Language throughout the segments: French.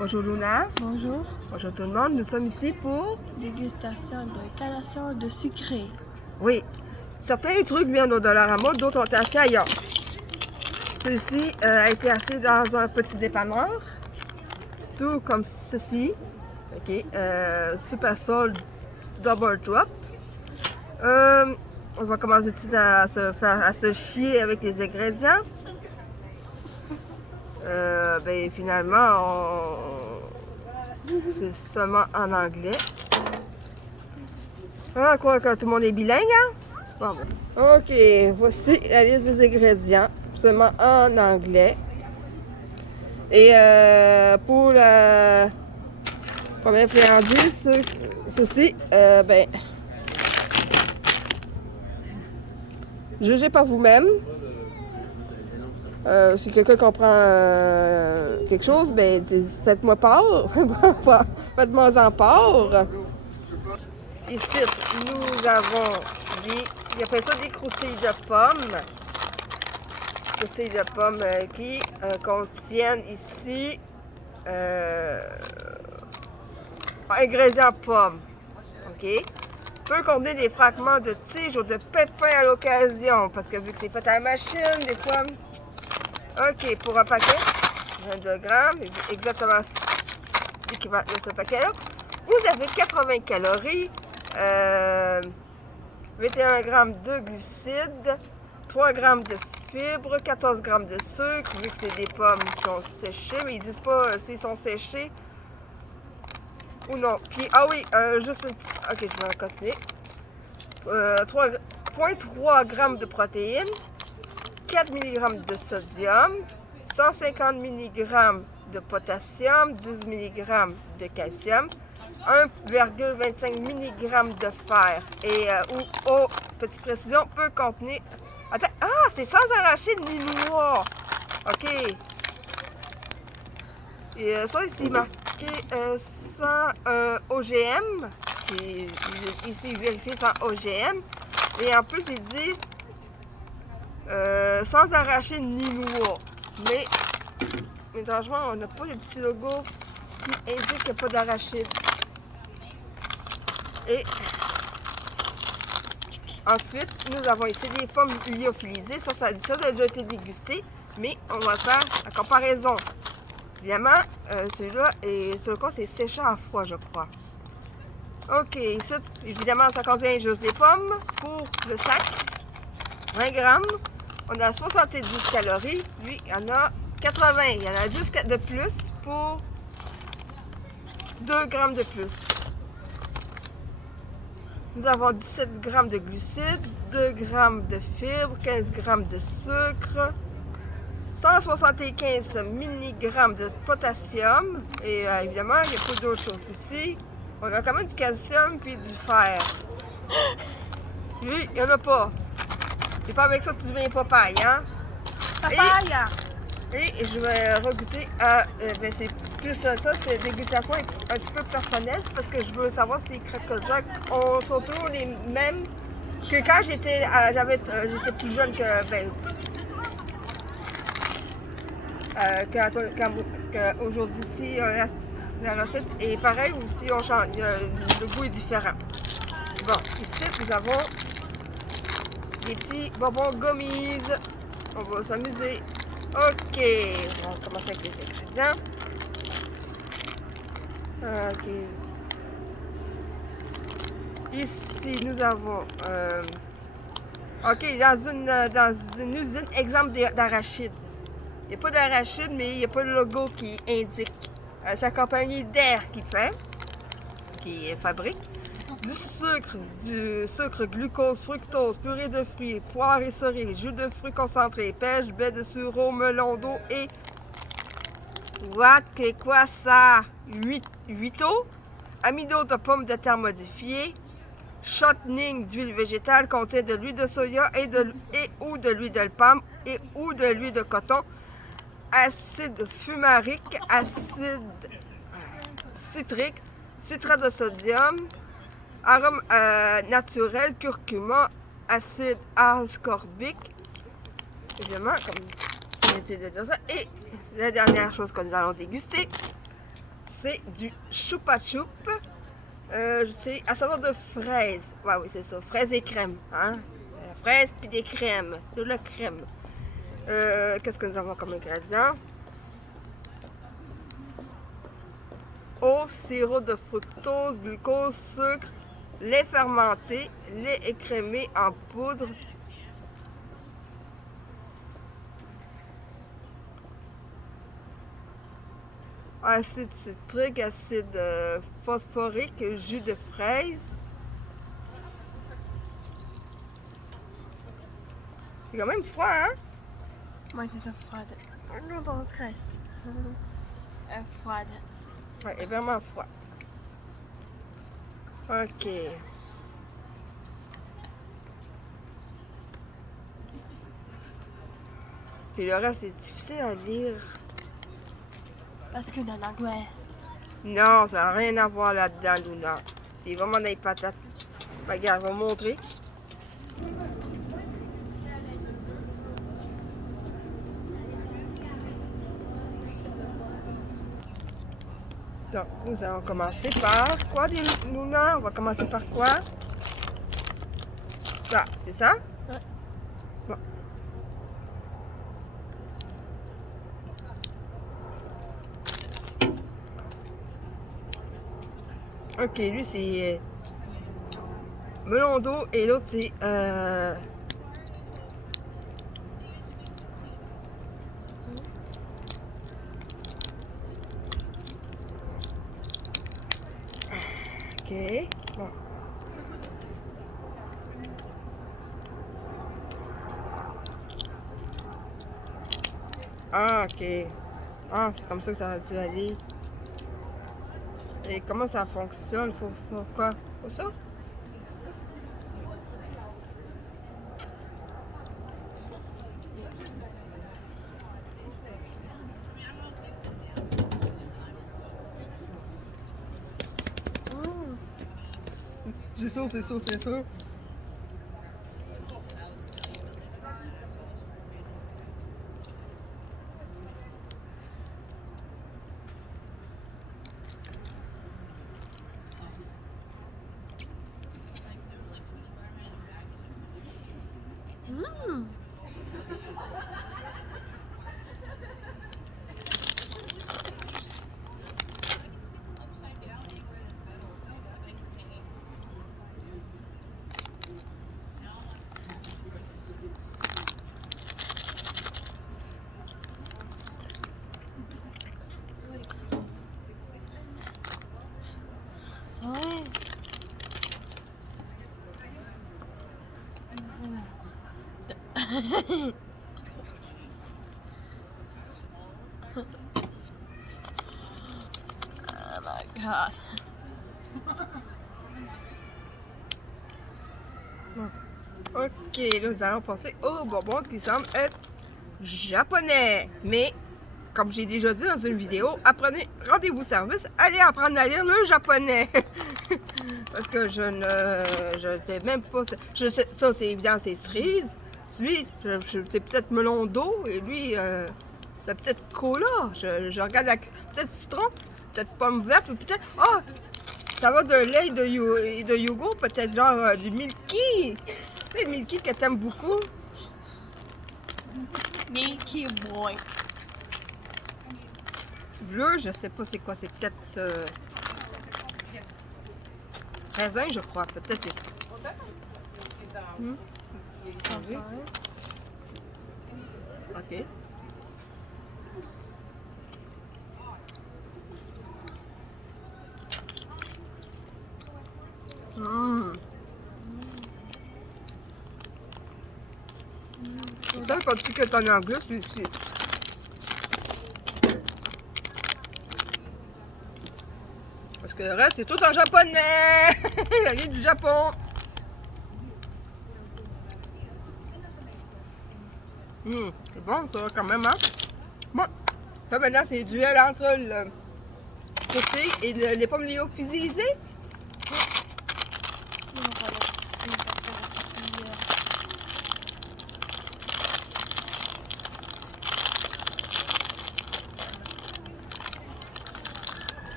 Bonjour Luna. Bonjour. Bonjour tout le monde. Nous sommes ici pour... Dégustation de canation de sucré. Oui. Certains trucs viennent au Dollarama, d'autres ont été achetés ailleurs. Celui-ci a été acheté dans un petit dépanneur. Tout comme ceci. OK. Super Soul Double Drop. On va commencer tout de suite à se chier avec les ingrédients. Finalement, c'est seulement en anglais. Ah, quoi que tout le monde est bilingue, hein? Bon, ben. OK, voici la liste des ingrédients, seulement en anglais. Et pour la première friandise, ceci, jugez par vous-même. Si quelqu'un comprend quelque chose, ben faites-moi part. Faites-moi en part. Ici, nous avons ils appellent ça des croustilles de pommes. Croustilles de pommes qui contiennent ici ingrédients pommes. OK? Peut contenir des fragments de tiges ou de pépins à l'occasion, parce que vu que c'est fait à la machine, des fois. OK, pour un paquet, 22 grammes, exactement l'équivalent de ce paquet-là. Vous avez 80 calories, 21 grammes de glucides, 3 grammes de fibres, 14 grammes de sucre, vu que c'est des pommes qui sont séchées, mais ils disent pas s'ils sont séchés ou non. Puis, ah oui, juste une petite... OK, je vais continuer. 0,3 grammes de protéines, 4 mg de sodium, 150 mg de potassium, 10 mg de calcium, 1,25 mg de fer. Et, petite précision, peut contenir... Attends, c'est sans arachide ni noix. OK. Et ça, ici, marqué sans OGM. Ici, vérifié sans OGM. Et en plus, il dit sans arachide ni noix. Mais étrangement, on n'a pas le petit logo qui indique qu'il n'y a pas d'arachide. Et ensuite, nous avons ici des pommes lyophilisées. Ça a déjà été dégusté, mais on va faire la comparaison. Évidemment, celui-là, et celui-là, c'est séché à froid, je crois. OK, ici, évidemment, ça contient juste des pommes pour le sac. 20 grammes. On a 70 calories. Lui, il y en a 80. Il y en a 10 de plus pour 2 grammes de plus. Nous avons 17 grammes de glucides, 2 grammes de fibres, 15 grammes de sucre, 175 mg de potassium. Et évidemment, il y a pas d'autres choses ici. On a quand même du calcium puis du fer. Lui, il n'y en a pas. C'est pas avec ça que tu deviens papaye, hein? Papaye! Et je vais regoûter à... c'est plus ça, c'est dégustation un petit peu personnelle, parce que je veux savoir si les Cracker sont toujours les mêmes que quand j'étais plus jeune qu'aujourd'hui. Ici, la recette est pareille, ou si on change, le goût est différent. Bon, ici, nous avons des petits bonbons gummies. On va s'amuser. OK, on va commencer avec les ingrédients. OK. Ici, nous avons... OK, dans une usine, exemple d'arachide. Il n'y a pas d'arachide, mais il n'y a pas le logo qui indique. C'est la compagnie d'air qui fabrique. Du sucre, glucose, fructose, purée de fruits, poire et cerises, jus de fruits concentrés, pêche, baie de sureau, melon d'eau et... quoi ça? 8 eaux, amidon de pommes de terre modifiées, shortening d'huile végétale contient de l'huile de soya ou de l'huile de palme ou de l'huile de coton, acide fumarique, acide citrique, citrate de sodium, arôme naturel, curcuma, acide ascorbique, évidemment, comme j'ai de dire ça. Et la dernière chose que nous allons déguster, c'est du choupa choup. C'est à savoir de fraises. Ouais, oui, c'est ça. Fraises et crème. Hein? Fraises puis des crèmes. De la crème. Qu'est-ce que nous avons comme ingrédients? Eau, sirop de fructose, glucose, sucre, lait fermenté, lait écrémé en poudre. Acide citrique, acide phosphorique, jus de fraise. C'est quand même froid, hein? Moi, c'est froide. Non, dans le stress. Froide. Ouais, il est vraiment froid. Ok. Puis le reste, c'est difficile à lire. Parce que dans l'anglais. Non, ça n'a rien à voir là-dedans, Luna. C'est vraiment des patates. Regarde, je vais vous montrer. Donc, nous allons commencer par quoi, Luna? On va commencer par quoi? Ça, c'est ça? Ouais. Bon. Ok, lui c'est melon d'eau et l'autre c'est ok, bon. Ah, ok. Ah, c'est comme ça que ça va dû aller. Et comment ça fonctionne? Faut quoi? Faut ça? C'est ça, c'est ça, c'est ça. Mmh. Ouais. Oh my god. Ok, nous allons passer au bonbon qui semble être japonais. Mais, comme j'ai déjà dit dans une vidéo, apprenez, rendez-vous service, allez apprendre à lire le japonais. Parce que je ne sais même pas. Je sais, ça, c'est évident, c'est cerise. Lui, c'est peut-être melon d'eau et lui, c'est peut-être cola. Je regarde peut-être citron, peut-être pomme verte, ou peut-être. Oh! Ça va de lait et de yogourt, peut-être genre du Milky. Tu sais, le Milky que t'aimes beaucoup. Milky Boy. Bleu, je sais pas c'est quoi, c'est peut-être raisin, je crois, peut-être. Oui. Ok. Ça, quand tu que t'en anglais, celui-ci. Parce que le reste, c'est tout en japonais. Ça vient du Japon. C'est bon, ça, quand même, hein? Bon. Ça, maintenant, c'est duel entre le côté et les pommes lyophilisées.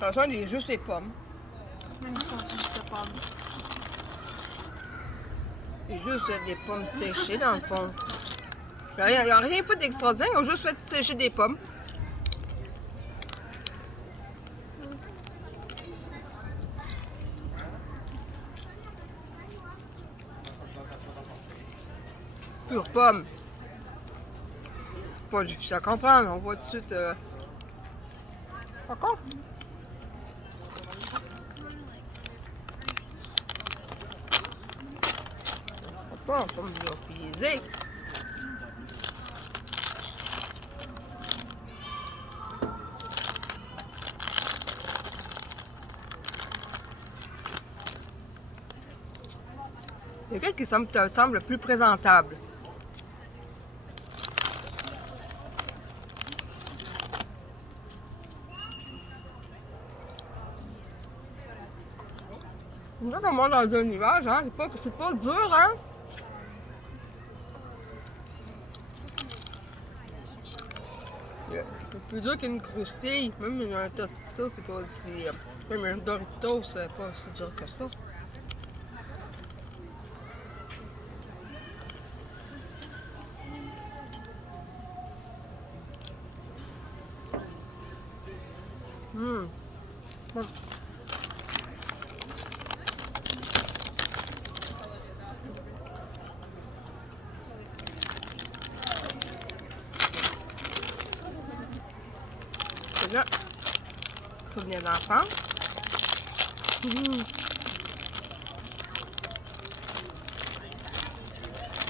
Ça sent juste les pommes. Même si on juste de pommes. C'est juste des pommes séchées dans le fond. Il n'y a rien fait d'extraordinaire, ils ont juste fait sécher des pommes. Pure pomme. Pas difficile à comprendre, on voit tout de suite. Encore? Pas en forme lyophilisée. C'est quel qui te semble plus présentable? C'est ça qu'on mange dans un nuage, hein? C'est pas dur, hein? C'est plus dur qu'une croustille. Même un Tostito, c'est pas aussi. Même un Doritos, c'est pas aussi dur que ça. Hum. Bon. C'est là. Souvenir d'enfant.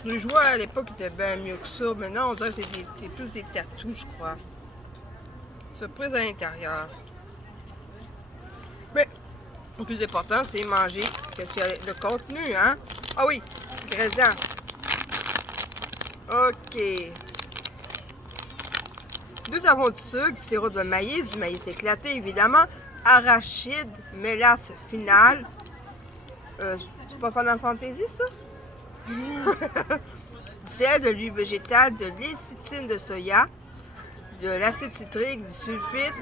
Les jouets à l'époque étaient bien mieux que ça. Maintenant, on dirait que c'est plus des tatous, je crois. Surprise à l'intérieur. Mais le plus important, c'est manger. C'est le contenu, hein? Ah oui, ingrédients. OK. Nous avons du sucre, du sirop de maïs, du maïs éclaté, évidemment, arachide, mélasse finale. C'est pas Final Fantasy, ça? Du sel, de l'huile végétale, de lécithine de soya, de l'acide citrique, du sulfite,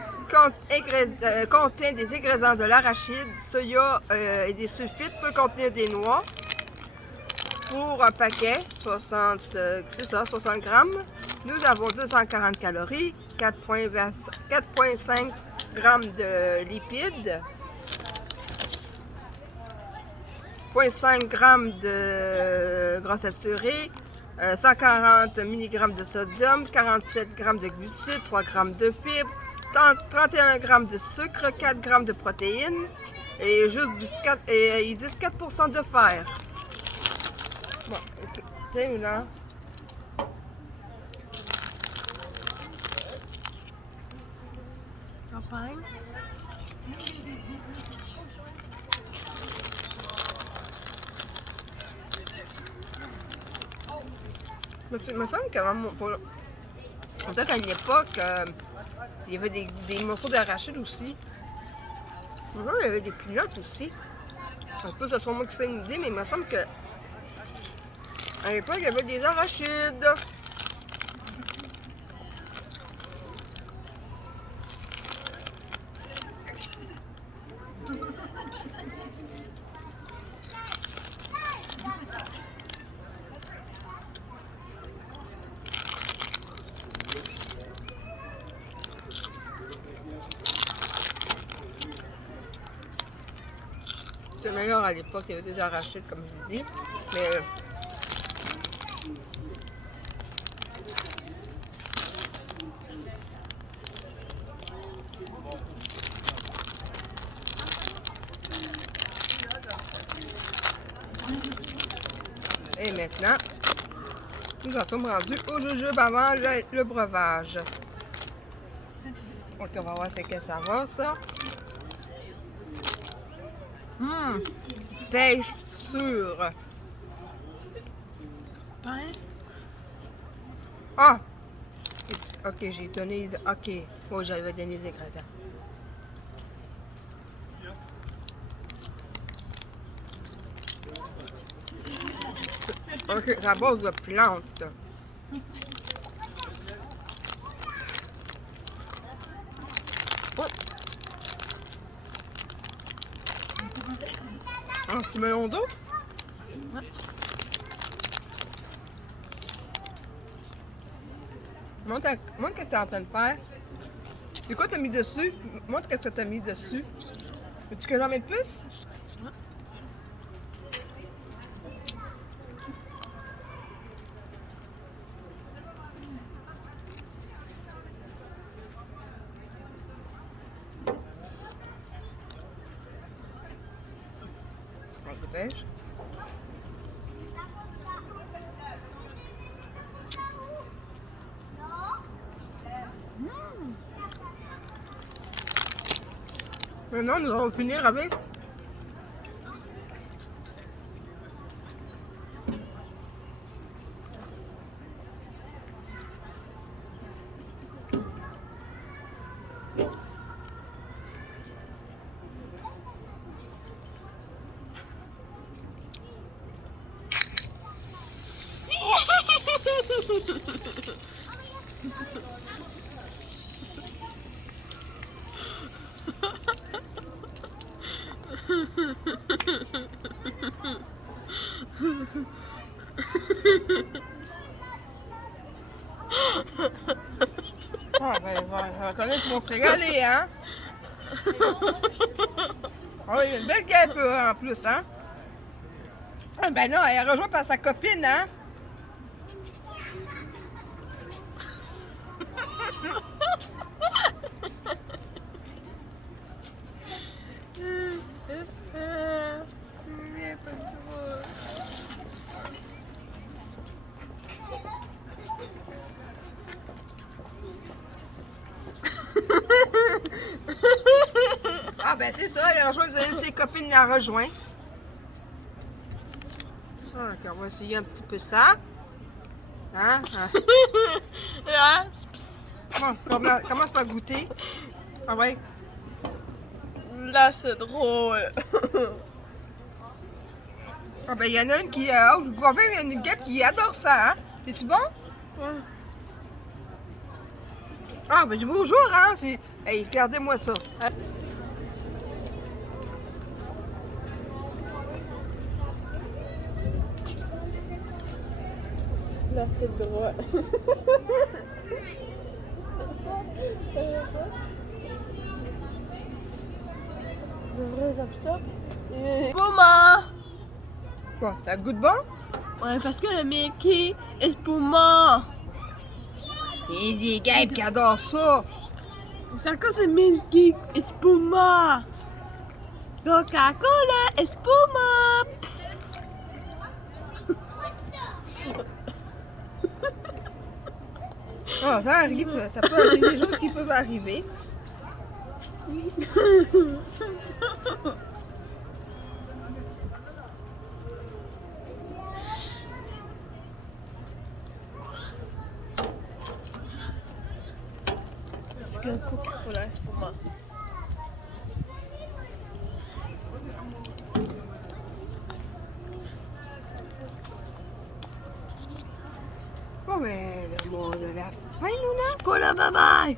contient des ingrédients de l'arachide, du soya et des sulfites, peut contenir des noix. Pour un paquet, 60 grammes, nous avons 240 calories, 4,5 grammes de lipides, 0,5 grammes de gras saturés, 140 mg de sodium, 47 g de glucides, 3 g de fibres, 31 g de sucre, 4 g de protéines et juste ils disent 4 % de fer. Bon, c'est là. Campagne. Il me semble qu'avant peut-être à une époque, il y avait des morceaux d'arachide aussi. Il y avait des pilotes aussi. Un peu, ce soit moi qui fais une idée, mais il me semble que à l'époque, il y avait des arachides. C'est meilleur à l'époque, il y avait des arachides, comme je dis. Mais et maintenant, nous en sommes rendus au jujube avant le breuvage. Donc on va voir ce que ça va, ça. Pêche sûre. Pain. Ah! Ok, j'ai donné... Ok, moi j'avais donné des ingrédients. Ok, c'est à base de plantes. Oh. Un petit melon d'eau? Ouais. Montre ce que tu es en train de faire. C'est quoi t'as mis dessus? Montre ce que t'as mis dessus. Veux-tu que j'en mette plus? Ouais. On se dépêche. Maintenant, nous allons finir avec ah, ben, on va connaître qu'ils vont se régaler, hein? Ah oui, il y a une belle guêpe en plus, hein? Ah, ben non, elle est rejointe par sa copine, hein? Ah ben c'est ça, elle a rejoint ses copines la rejoint. Ah, ok, on va essayer un petit peu ça. Hein? Ah. Bon, commence par goûter. Ah ouais. Là, c'est drôle. Ah ben il y en a une qui... oh, je vois bien, il y a une guêpe qui adore ça, hein? C'est-tu bon? Ouais. Ah ben bonjour, hein? Hey, regardez-moi ça. Là, c'est drôle. Le vrai absurde. Espuma! Bon, ça goûte bon? Ouais, parce que le Mickey, espuma! Il y a des guêpes qui adorent ça. C'est à cause de Mickey, espuma! Coca-Cola, espuma! Ah, ça arrive, ça peut être des choses qui peuvent arriver. Parce que Coca-Cola, espuma. Bon, mais le mot de la fin, nous, là. Cola, bye bye!